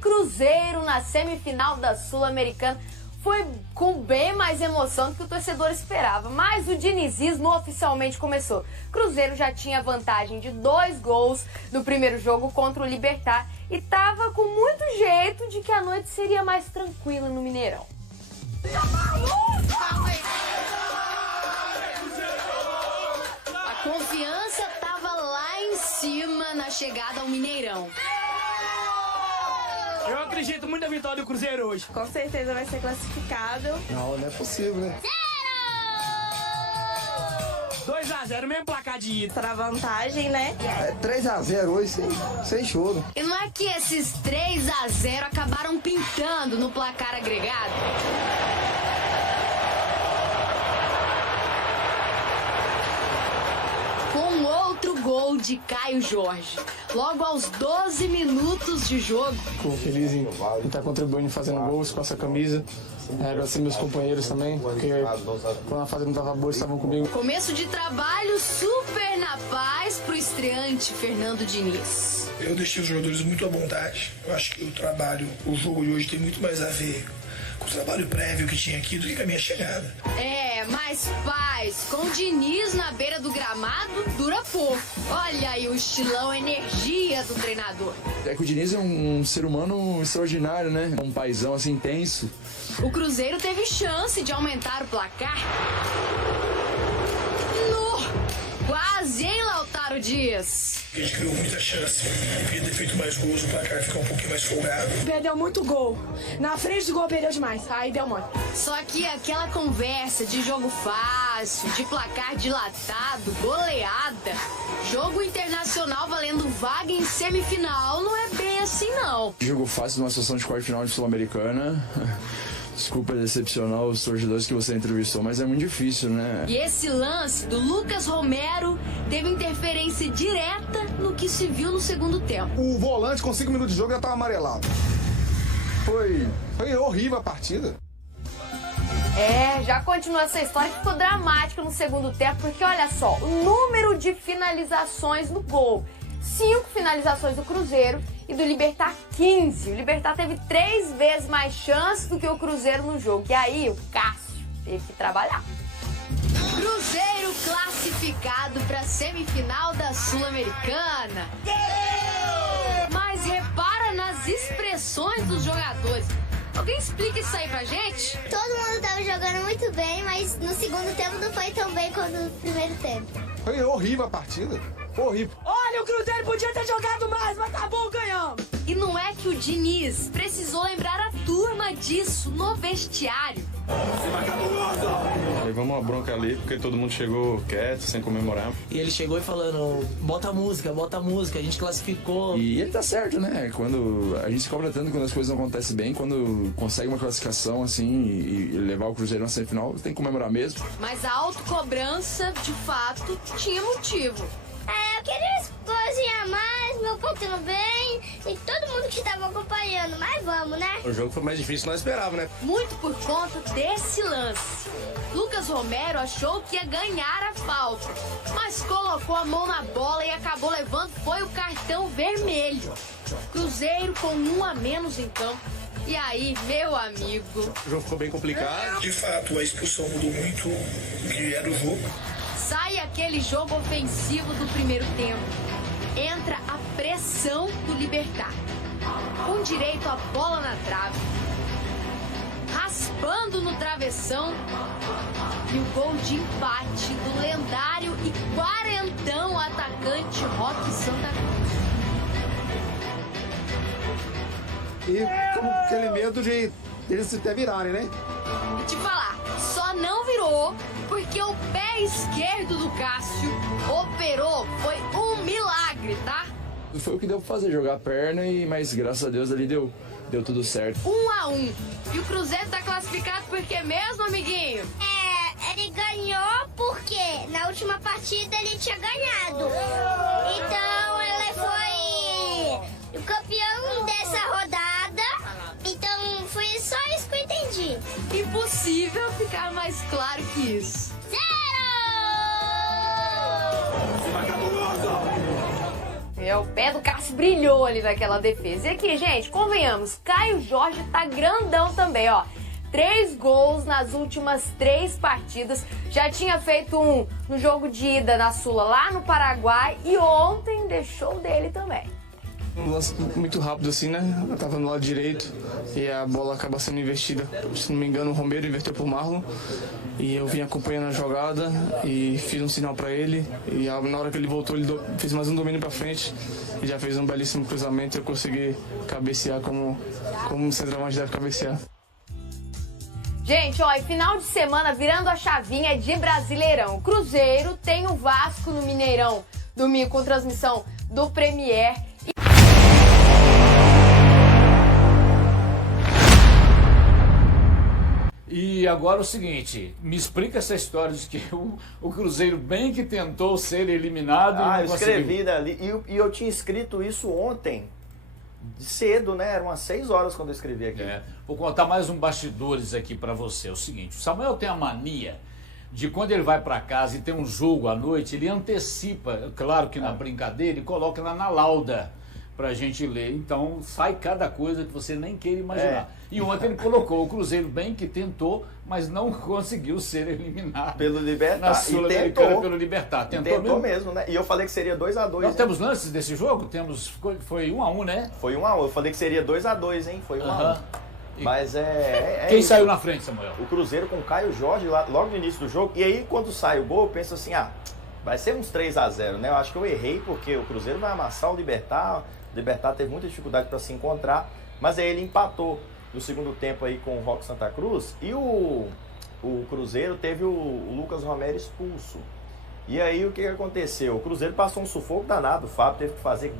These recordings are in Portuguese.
Cruzeiro na semifinal da Sul-Americana. Foi com bem mais emoção do que o torcedor esperava, mas o dinizismo oficialmente começou. Cruzeiro já tinha vantagem de 2 gols no primeiro jogo contra o Libertad e tava com muito jeito de que a noite seria mais tranquila no Mineirão. A confiança tava lá em cima na chegada ao Mineirão. Eu acredito muito na vitória do Cruzeiro hoje. Com certeza vai ser classificado. Não é possível, né? 2-0, mesmo placar de ida. Pra vantagem, né? É 3-0 hoje, sem choro. E não é que esses 3-0 acabaram pintando no placar agregado? Com outro gol de Caio Jorge, logo aos 12 minutos de jogo. Fico feliz em estar contribuindo e fazendo gols com essa camisa. Agradecer meus companheiros também, porque quando a fase não estava boa, eles estavam comigo. Começo de trabalho super na paz pro estreante Fernando Diniz. Eu deixei os jogadores muito à vontade. Eu acho que o jogo de hoje tem muito mais a ver com o trabalho prévio que tinha aqui do que com a minha chegada. Mas paz, com o Diniz na beira do gramado, dura pouco. Olha aí o estilão, a energia do treinador. É que o Diniz é um ser humano extraordinário, né? Um paizão assim intenso. O Cruzeiro teve chance de aumentar o placar. Quase, hein, Lautaro Dias? A gente criou muita chance. Podia ter feito mais gols, o placar ficar um pouquinho mais folgado. Perdeu muito gol. Na frente do gol perdeu demais. Aí deu mole. Só que aquela conversa de jogo fácil, de placar dilatado, goleada, jogo internacional valendo vaga em semifinal, não é bem assim, não. Jogo fácil numa situação de quarto final de Sul-Americana. Desculpa decepcionar os torcedores que você entrevistou, mas é muito difícil, né? E esse lance do Lucas Romero teve interferência direta no que se viu no segundo tempo. O volante com 5 minutos de jogo já estava amarelado. Foi horrível a partida. Já continua essa história que ficou dramática no segundo tempo, porque olha só, o número de finalizações no gol. 5 finalizações do Cruzeiro e do Libertad 15. O Libertad teve 3 vezes mais chances do que o Cruzeiro no jogo. E aí o Cássio teve que trabalhar. Cruzeiro classificado para a semifinal da Sul-Americana. Mas repara nas expressões dos jogadores. Alguém explica isso aí pra gente? Todo mundo tava jogando muito bem, mas no segundo tempo não foi tão bem quanto no primeiro tempo. Foi horrível a partida. Horrível. Olha, o Cruzeiro podia ter jogado mais, mas tá bom, ganhamos. E não é que o Diniz precisou lembrar a turma disso no vestiário. Levamos uma bronca ali, porque todo mundo chegou quieto, sem comemorar. E ele chegou e falando, bota a música, a gente classificou. E ele tá certo, né? Quando a gente se cobra tanto quando as coisas não acontecem bem, quando consegue uma classificação assim e levar o Cruzeiro na semifinal, tem que comemorar mesmo. Mas a autocobrança, de fato, tinha motivo. Eu queria cozinhar mais, meu pai tudo bem, e todo mundo que estava acompanhando, mas vamos, né? O jogo foi mais difícil do que nós esperávamos, né? Muito por conta desse lance. Lucas Romero achou que ia ganhar a falta, mas colocou a mão na bola e acabou levando foi o cartão vermelho. Cruzeiro com 1 a menos em campo. E aí, meu amigo? O jogo ficou bem complicado. De fato, a expulsão mudou muito o que era o jogo. Sai aquele jogo ofensivo do primeiro tempo. Entra a pressão do Libertad. Com direito a bola na trave. Raspando no travessão. E o gol de empate do lendário e quarentão atacante Roque Santa Cruz. E como aquele medo de eles até virarem, né? E te falar, só não virou porque o pé esquerdo do Cássio operou. Foi um milagre, tá? Foi o que deu pra fazer, jogar a perna, mas graças a Deus ali deu tudo certo. 1 a 1. E o Cruzeiro tá classificado por quê mesmo, amiguinho? Ele ganhou porque na última partida ele tinha ganhado. Então ele foi o campeão dessa rodada. Então foi só isso que eu entendi. Impossível ficar mais claro que isso. 0! O pé do Cássio brilhou ali naquela defesa. E aqui, gente, convenhamos, Caio Jorge tá grandão também, ó. 3 gols nas últimas 3 partidas. Já tinha feito um no jogo de ida na Sula lá no Paraguai e ontem deixou o dele também. Um lance muito rápido assim, né? Eu tava no lado direito e a bola acaba sendo invertida. Se não me engano, o Romero inverteu pro Marlon e eu vim acompanhando a jogada e fiz um sinal para ele. E na hora que ele voltou, ele fez mais um domínio para frente e já fez um belíssimo cruzamento. Eu consegui cabecear como um centroavante deve cabecear. Gente, ó, e final de semana virando a chavinha de Brasileirão. O Cruzeiro tem o Vasco no Mineirão, domingo com transmissão do Premier. E agora o seguinte, me explica essa história de que o Cruzeiro bem que tentou ser eliminado e não eu escrevi conseguiu. dali e eu tinha escrito isso ontem, cedo, né? Eram umas 6 horas quando eu escrevi aqui. Vou contar mais um bastidores aqui pra você. É o seguinte, o Samuel tem a mania de quando ele vai pra casa e tem um jogo à noite, ele antecipa, claro que na brincadeira, e coloca lá na lauda pra gente ler. Então sai cada coisa que você nem queira imaginar. E ontem ele colocou o Cruzeiro bem que tentou, mas não conseguiu ser eliminado. Pelo Libertad. Na Sul-Americana pelo Libertad. Tentou mesmo, né? E eu falei que seria 2-2. Nós temos lances desse jogo? Foi 1-1, né? Foi 1-1. Eu falei que seria 2-2, hein? Foi 1-1. Mas Quem isso. saiu na frente, Samuel? O Cruzeiro com o Caio Jorge lá, logo no início do jogo. E aí, quando sai o gol, eu penso assim, vai ser uns 3-0, né? Eu acho que eu errei, porque o Cruzeiro vai amassar o Libertad. O Libertad teve muita dificuldade para se encontrar. Mas aí ele empatou no segundo tempo aí com o Roque Santa Cruz. E o Cruzeiro teve o Lucas Romero expulso. E aí o que aconteceu? O Cruzeiro passou um sufoco danado. O Fábio teve que fazer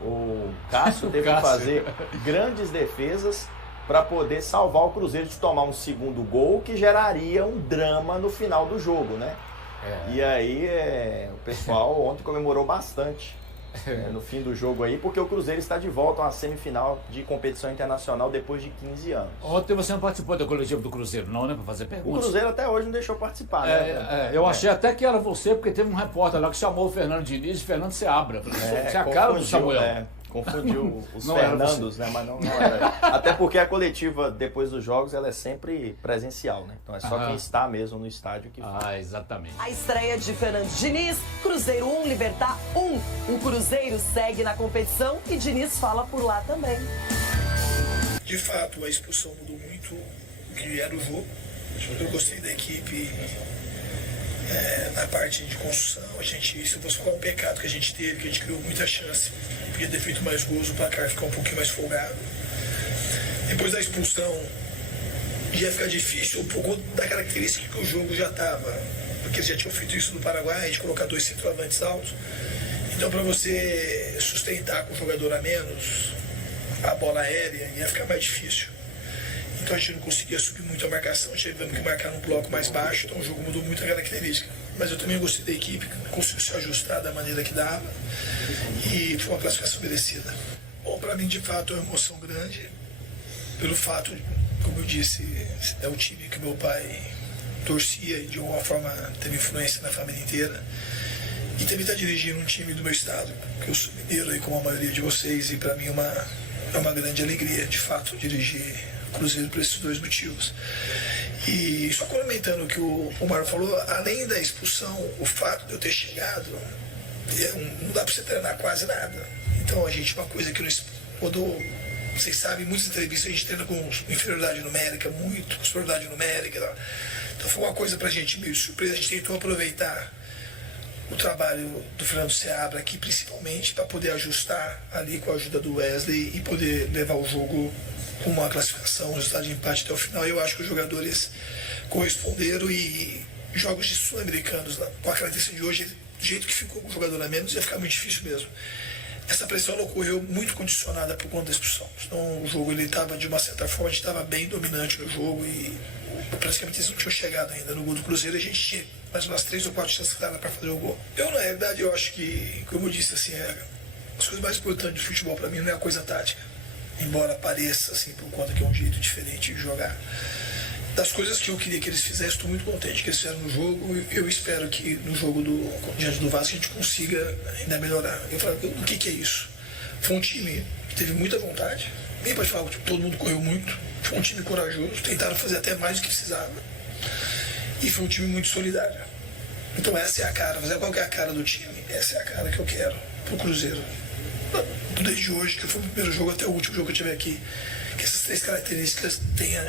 o Cássio teve que fazer grandes defesas para poder salvar o Cruzeiro de tomar um segundo gol que geraria um drama no final do jogo, né? E aí o pessoal ontem comemorou bastante no fim do jogo aí, porque o Cruzeiro está de volta a uma semifinal de competição internacional depois de 15 anos. Ontem você não participou da coletiva do Cruzeiro, não, né? Para fazer perguntas. O Cruzeiro até hoje não deixou participar, né? Eu achei até que era você, porque teve um repórter lá que chamou o Fernando Diniz e Fernando Seabra. Você é a cara do Samuel. Confundiu os Fernandos, né? Mas não era. Até porque a coletiva depois dos jogos ela é sempre presencial, né? Então é só quem está mesmo no estádio que exatamente. A estreia de Fernando Diniz, Cruzeiro 1, Libertad 1. O Cruzeiro segue na competição e Diniz fala por lá também. De fato, a expulsão mudou muito o que era o jogo. Eu gostei da equipe na parte de construção. Se fosse qual um pecado que a gente teve, que a gente criou muita chance, podia ter feito mais gols, o placar ficar um pouquinho mais folgado. Depois da expulsão, ia ficar difícil um pouco da característica que o jogo já estava, porque eles já tinham feito isso no Paraguai, de colocar 2 centroavantes altos. Então, para você sustentar com o jogador a menos a bola aérea, ia ficar mais difícil. Então a gente não conseguia subir muito a marcação, tivemos que marcar num bloco mais baixo, então o jogo mudou muito a característica. Mas eu também gostei da equipe, conseguiu se ajustar da maneira que dava e foi uma classificação merecida. Bom, para mim de fato é uma emoção grande, pelo fato, como eu disse, é o time que meu pai torcia e de alguma forma teve influência na família inteira. E também estar dirigindo um time do meu estado, que eu sou mineiro aí como a maioria de vocês, e para mim é uma grande alegria de fato dirigir Cruzeiro por esses 2 motivos. E só complementando o que o Mário falou, além da expulsão, o fato de eu ter chegado, não dá para você treinar quase nada. Então a gente, uma coisa que quando vocês sabem, muitas entrevistas a gente treina com inferioridade numérica, muito com superioridade numérica. Então foi uma coisa pra gente meio surpresa, a gente tentou aproveitar o trabalho do Fernando Seabra aqui, principalmente, para poder ajustar ali com a ajuda do Wesley e poder levar o jogo com uma classificação, um resultado de empate até o final. Eu acho que os jogadores corresponderam e jogos de sul-americanos, com a característica de hoje, do jeito que ficou com o jogador a menos, ia ficar muito difícil mesmo. Essa pressão ela ocorreu muito condicionada por conta da expulsão. Então o jogo ele estava, de uma certa forma, a gente estava bem dominante no jogo e praticamente eles não tinham chegado ainda no gol do Cruzeiro. A gente tinha mais umas 3 ou 4 chances claras para fazer o gol. Eu, na realidade, eu acho que, como eu disse, assim, as coisas mais importantes do futebol para mim não é a coisa tática. Embora pareça, assim, por conta que é um jeito diferente de jogar. das coisas que eu queria que eles fizessem, estou muito contente que eles fizeram no jogo. Eu espero que no jogo diante do Vasco a gente consiga ainda melhorar. Eu falo, o que é isso? Foi um time que teve muita vontade. Nem pode falar que todo mundo correu muito. Foi um time corajoso, tentaram fazer até mais do que precisava. E foi um time muito solidário. Então essa é a cara. Mas qual que é a cara do time? Essa é a cara que eu quero pro Cruzeiro. Desde hoje, que foi o primeiro jogo até o último jogo que eu tive aqui. Que essas 3 características tenham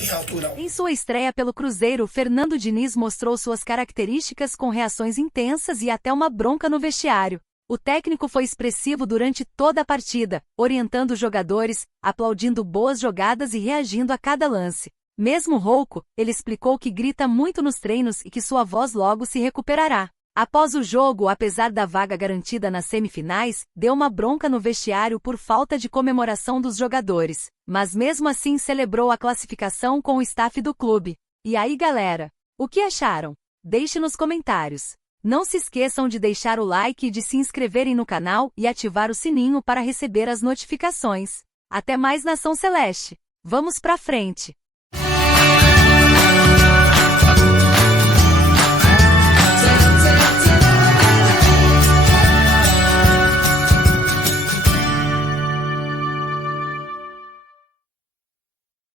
em alto grau. Em sua estreia pelo Cruzeiro, Fernando Diniz mostrou suas características com reações intensas e até uma bronca no vestiário. O técnico foi expressivo durante toda a partida, orientando os jogadores, aplaudindo boas jogadas e reagindo a cada lance. Mesmo rouco, ele explicou que grita muito nos treinos e que sua voz logo se recuperará. Após o jogo, apesar da vaga garantida nas semifinais, deu uma bronca no vestiário por falta de comemoração dos jogadores. Mas mesmo assim celebrou a classificação com o staff do clube. E aí, galera? O que acharam? Deixe nos comentários. Não se esqueçam de deixar o like e de se inscreverem no canal e ativar o sininho para receber as notificações. Até mais, Nação Celeste! Vamos pra frente!